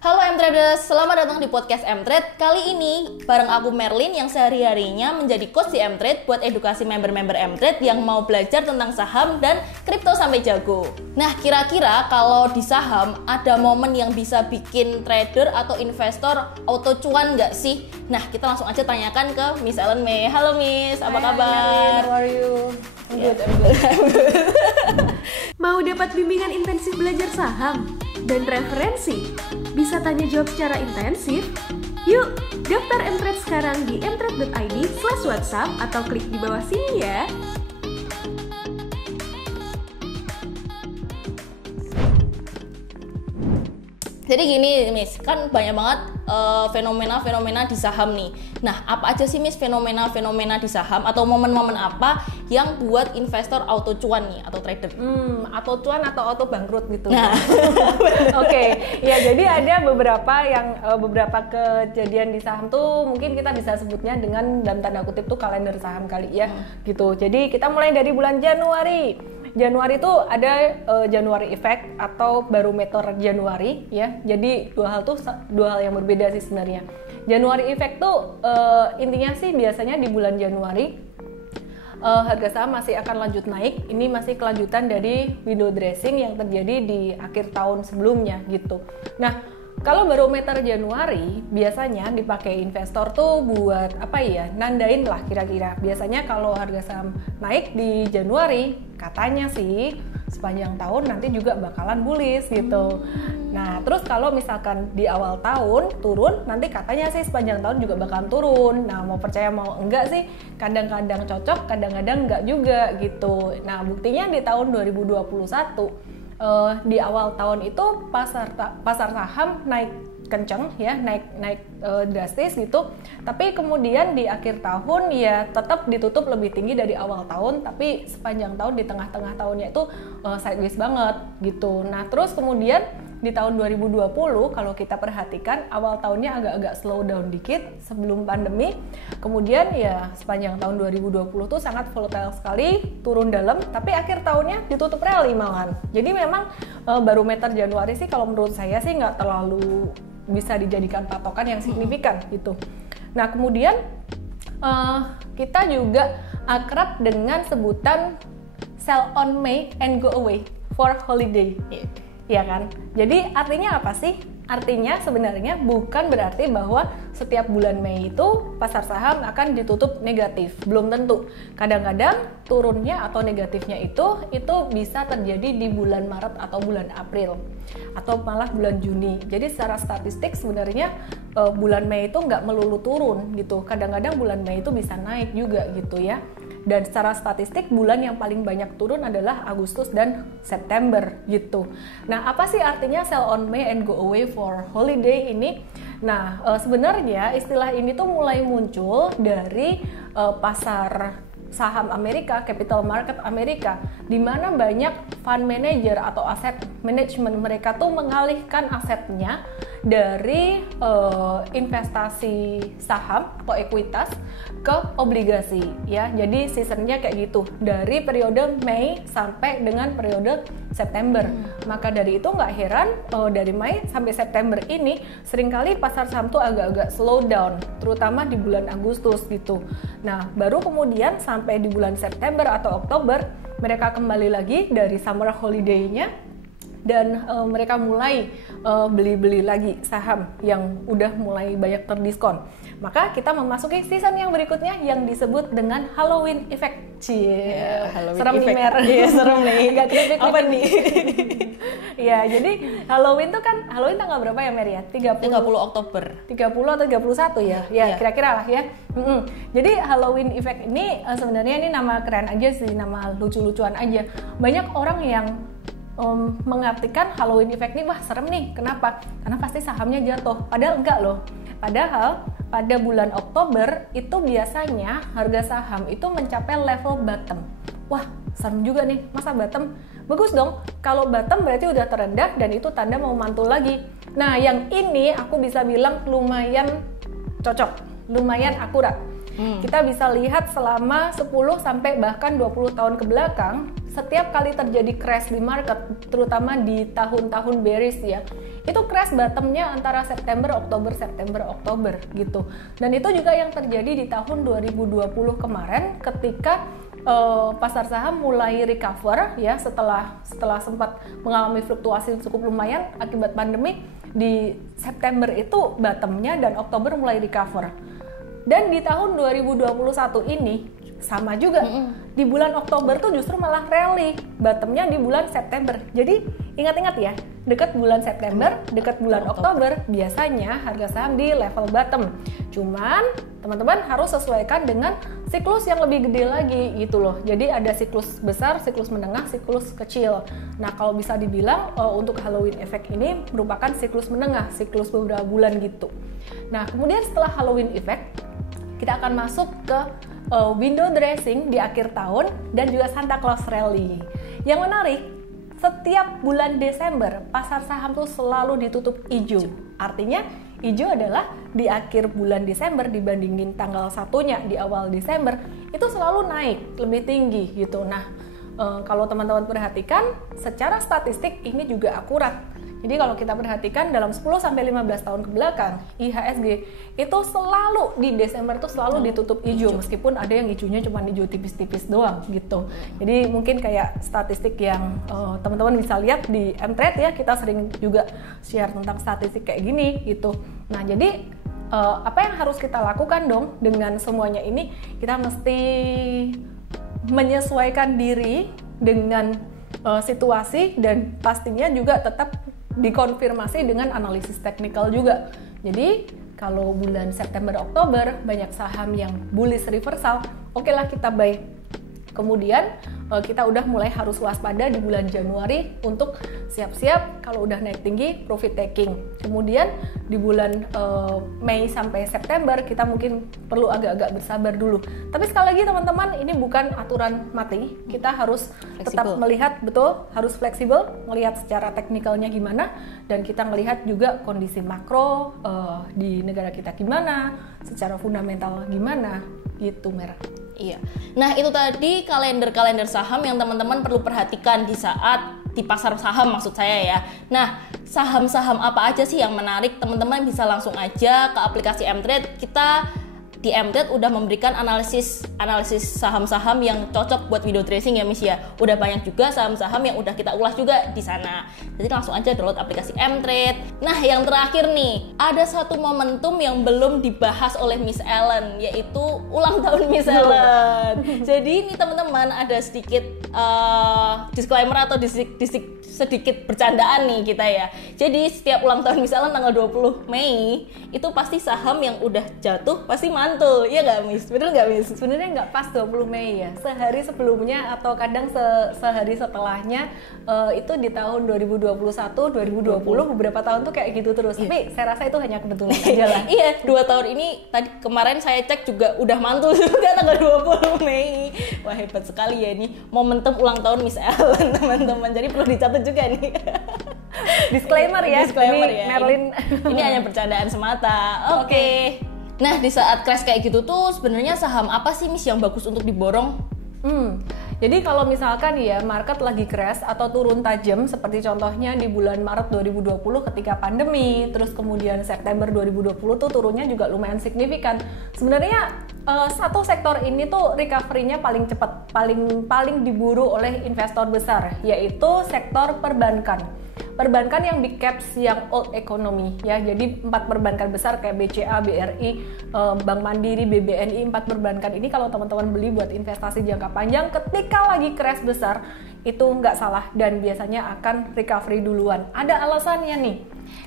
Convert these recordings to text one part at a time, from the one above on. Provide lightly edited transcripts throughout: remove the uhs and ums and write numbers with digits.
Halo M-Traders, selamat datang di podcast M-Trade. Kali ini bareng aku Merlin yang sehari-harinya menjadi coach di M-Trade buat edukasi member-member M-Trade yang mau belajar tentang saham dan kripto sampai jago. Nah, kira-kira kalau di saham ada momen yang bisa bikin trader atau investor auto cuan nggak sih? Nah, kita langsung aja tanyakan ke Miss Ellen May. Halo Miss, apa kabar? Merlin, how are you? I'm good. Mau dapat bimbingan intensif belajar saham dan referensi? Bisa tanya jawab secara intensif? Yuk, daftar M-Trade sekarang di mtrade.id/WhatsApp atau klik di bawah sini ya. Jadi gini Miss, kan banyak banget fenomena-fenomena di saham nih. Nah, apa aja sih Miss fenomena-fenomena di saham atau momen-momen apa yang buat investor auto cuan nih atau trader? Auto cuan atau auto bangkrut gitu. Nah, Oke, ya jadi ada beberapa kejadian di saham tuh mungkin kita bisa sebutnya dengan dalam tanda kutip tuh kalender saham kali ya, gitu. Jadi kita mulai dari bulan Januari. Januari itu ada January effect atau barometer Januari ya. Jadi dua hal yang berbeda sih sebenarnya. January effect tuh intinya sih biasanya di bulan Januari harga saham masih akan lanjut naik. Ini masih kelanjutan dari window dressing yang terjadi di akhir tahun sebelumnya gitu. Nah, kalau barometer Januari biasanya dipakai investor tuh buat apa ya? Nandain lah kira-kira. Biasanya kalau harga saham naik di Januari, katanya sih sepanjang tahun nanti juga bakalan bullish gitu. Nah, terus kalau misalkan di awal tahun turun, nanti katanya sih sepanjang tahun juga bakalan turun. Nah, mau percaya mau enggak sih, kadang-kadang cocok, kadang-kadang enggak juga gitu. Nah, buktinya di tahun 2021 di awal tahun itu pasar saham naik kenceng ya, naik drastis gitu. Tapi kemudian di akhir tahun ya tetap ditutup lebih tinggi dari awal tahun, tapi sepanjang tahun di tengah-tengah tahunnya itu sideways banget gitu. Nah, terus kemudian di tahun 2020 kalau kita perhatikan awal tahunnya agak-agak slow down dikit sebelum pandemi. Kemudian ya sepanjang tahun 2020 tuh sangat volatile sekali, turun dalam, tapi akhir tahunnya ditutup rally malahan. Jadi memang barometer Januari sih kalau menurut saya sih nggak terlalu bisa dijadikan patokan yang signifikan gitu. Nah, kemudian kita juga akrab dengan sebutan sell on May and go away for holiday. Ya kan? Jadi artinya apa sih? Artinya sebenarnya bukan berarti bahwa setiap bulan Mei itu pasar saham akan ditutup negatif. Belum tentu. Kadang-kadang turunnya atau negatifnya itu bisa terjadi di bulan Maret atau bulan April. Atau malah bulan Juni. Jadi secara statistik sebenarnya bulan Mei itu nggak melulu turun gitu. Kadang-kadang bulan Mei itu bisa naik juga gitu ya. Dan secara statistik bulan yang paling banyak turun adalah Agustus dan September gitu. Nah, apa sih artinya sell on May and go away for holiday ini? Nah, sebenarnya istilah ini tuh mulai muncul dari pasar saham Amerika, capital market Amerika, di mana banyak fund manager atau aset management mereka tuh mengalihkan asetnya dari investasi saham atau ekuitas ke obligasi ya. Jadi seasonnya kayak gitu dari periode Mei sampai dengan periode September. Maka dari itu nggak heran dari Mei sampai September ini seringkali pasar saham tuh agak-agak slow down, terutama di bulan Agustus gitu. Nah, baru kemudian sampai di bulan September atau Oktober mereka kembali lagi dari summer holiday-nya dan mereka mulai beli-beli lagi saham yang udah mulai banyak terdiskon. Maka kita memasuki season yang berikutnya yang disebut dengan Halloween Effect. Serem nih Mer. Iya, serem nih. Gak kritik apa nih? Ya, jadi Halloween tanggal berapa ya Mer ya? 30 Oktober. 30 atau 31 ya? Ya, kira-kira lah ya. Jadi Halloween Effect ini sebenarnya ini nama keren aja sih, nama lucu-lucuan aja. Banyak orang yang mengartikan Halloween Effect ini, wah serem nih, kenapa? Karena pasti sahamnya jatuh, padahal enggak loh. Padahal pada bulan Oktober itu biasanya harga saham itu mencapai level bottom. Wah serem juga nih, masa bottom? Bagus dong, kalau bottom berarti udah terendah dan itu tanda mau mantul lagi. Nah, yang ini aku bisa bilang lumayan cocok, lumayan akurat. Kita bisa lihat selama 10 sampai bahkan 20 tahun ke belakang, setiap kali terjadi crash di market, terutama di tahun-tahun bearish ya, itu crash bottomnya antara September, Oktober gitu. Dan itu juga yang terjadi di tahun 2020 kemarin ketika pasar saham mulai recover ya setelah sempat mengalami fluktuasi cukup lumayan akibat pandemi. Di September itu bottomnya dan Oktober mulai recover. Dan di tahun 2021 ini sama juga. Di bulan Oktober tuh justru malah rally, bottomnya di bulan September. Jadi ingat-ingat ya, dekat bulan September, dekat bulan Oktober biasanya harga saham di level bottom. Cuman teman-teman harus sesuaikan dengan siklus yang lebih gede lagi gitu loh. Jadi ada siklus besar, siklus menengah, siklus kecil. Nah kalau bisa dibilang untuk Halloween effect ini merupakan siklus menengah, siklus beberapa bulan gitu. Nah kemudian setelah Halloween effect, kita akan masuk ke window dressing di akhir tahun dan juga Santa Claus rally. Yang menarik, setiap bulan Desember pasar saham tuh selalu ditutup hijau. Artinya hijau adalah di akhir bulan Desember dibandingin tanggal satunya di awal Desember itu selalu naik lebih tinggi gitu. Nah kalau teman-teman perhatikan secara statistik ini juga akurat. Jadi kalau kita perhatikan dalam 10-15 tahun ke belakang, IHSG itu selalu di Desember itu selalu ditutup hijau, meskipun ada yang hijaunya cuma hijau tipis-tipis doang gitu. Jadi mungkin kayak statistik yang teman-teman bisa lihat di Mtrade ya, kita sering juga share tentang statistik kayak gini gitu. Nah jadi apa yang harus kita lakukan dong dengan semuanya ini? Kita mesti menyesuaikan diri dengan situasi dan pastinya juga tetap dikonfirmasi dengan analisis teknikal juga. Jadi kalau bulan September Oktober banyak saham yang bullish reversal, oke lah kita buy. Kemudian kita udah mulai harus waspada di bulan Januari untuk siap-siap kalau udah naik tinggi profit taking. Kemudian di bulan Mei sampai September kita mungkin perlu agak-agak bersabar dulu. Tapi sekali lagi teman-teman, ini bukan aturan mati. Kita harus tetap melihat, betul, harus fleksibel, melihat secara teknikalnya gimana, dan kita melihat juga kondisi makro di negara kita gimana, secara fundamental gimana, gitu Merah. Iya. Nah, itu tadi kalender-kalender saham yang teman-teman perlu perhatikan di saat di pasar saham maksud saya ya. Nah, saham-saham apa aja sih yang menarik? Teman-teman bisa langsung aja ke aplikasi Mtrade. Kita di Mtrade udah memberikan analisis saham-saham yang cocok buat window dressing ya Miss ya. Udah banyak juga saham-saham yang udah kita ulas juga di sana. Jadi langsung aja download aplikasi Mtrade. Nah, yang terakhir nih, ada satu momentum yang belum dibahas oleh Miss Ellen, yaitu ulang tahun Miss Ellen. Jadi ini teman-teman ada sedikit disclaimer atau sedikit bercandaan nih kita ya. Jadi setiap ulang tahun Miss Ellen tanggal 20 Mei itu pasti saham yang udah jatuh pasti mantul, iya nggak Miss? Bener nggak Miss? Sebenarnya nggak pas 20 Mei ya, sehari sebelumnya atau kadang sehari setelahnya. Itu di tahun 2021, 2020 beberapa tahun tuh kayak gitu terus. Tapi saya rasa itu hanya kebetulan aja lah. Iya, 2 tahun ini tadi kemarin saya cek juga udah mantul juga tanggal 20 Mei. Wah hebat sekali ya ini momentum ulang tahun Miss Ellen teman-teman. Jadi perlu dicatat juga nih. Disclaimer ya. Disclaimer ini ya. Merlin. Ini hanya bercandaan semata. Oke. Nah di saat crash kayak gitu tuh sebenarnya saham apa sih Miss yang bagus untuk diborong? Jadi kalau misalkan ya market lagi crash atau turun tajam seperti contohnya di bulan Maret 2020 ketika pandemi, terus kemudian September 2020 tuh turunnya juga lumayan signifikan. Sebenarnya satu sektor ini tuh recovery-nya paling cepat, paling diburu oleh investor besar, yaitu sektor perbankan. Perbankan yang big caps, yang old economy ya. Jadi 4 perbankan besar kayak BCA, BRI, Bank Mandiri, BBNI, 4 perbankan ini kalau teman-teman beli buat investasi jangka panjang ketika lagi crash besar itu nggak salah dan biasanya akan recovery duluan. Ada alasannya nih.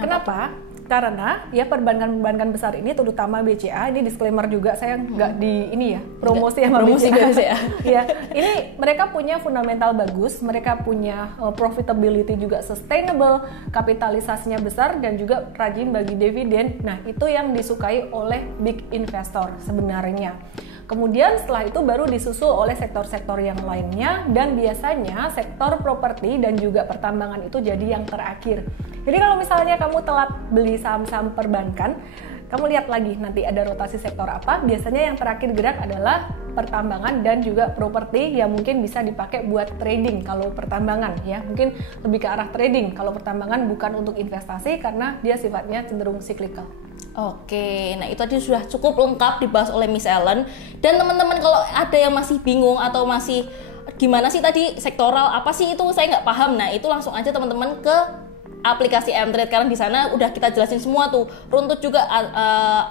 Kenapa? Karena ya perbankan besar ini terutama BCA, ini disclaimer juga saya nggak di ini ya promosi sama BCA. Ya, ini mereka punya fundamental bagus, mereka punya profitability juga sustainable, kapitalisasinya besar dan juga rajin bagi dividen. Nah itu yang disukai oleh big investor sebenarnya. Kemudian setelah itu baru disusul oleh sektor-sektor yang lainnya dan biasanya sektor properti dan juga pertambangan itu jadi yang terakhir. Jadi kalau misalnya kamu telat beli saham-saham perbankan, kamu lihat lagi nanti ada rotasi sektor apa. Biasanya yang terakhir gerak adalah pertambangan dan juga properti yang mungkin bisa dipakai buat trading kalau pertambangan ya. Mungkin lebih ke arah trading. Kalau pertambangan bukan untuk investasi karena dia sifatnya cenderung cyclical. Oke, nah itu tadi sudah cukup lengkap dibahas oleh Miss Ellen. Dan teman-teman kalau ada yang masih bingung atau masih gimana sih tadi sektoral apa sih itu saya nggak paham, nah itu langsung aja teman-teman ke aplikasi M-Trade karena di sana udah kita jelasin semua tuh, runtut juga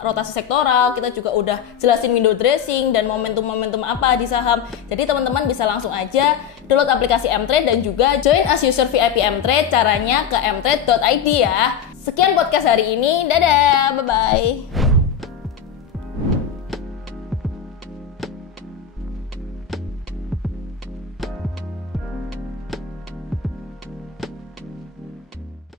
rotasi sektoral, kita juga udah jelasin window dressing dan momentum-momentum apa di saham. Jadi teman-teman bisa langsung aja download aplikasi M-Trade dan juga join as user VIP M-Trade, caranya ke mtrade.id ya. Sekian podcast hari ini, dadah, bye-bye.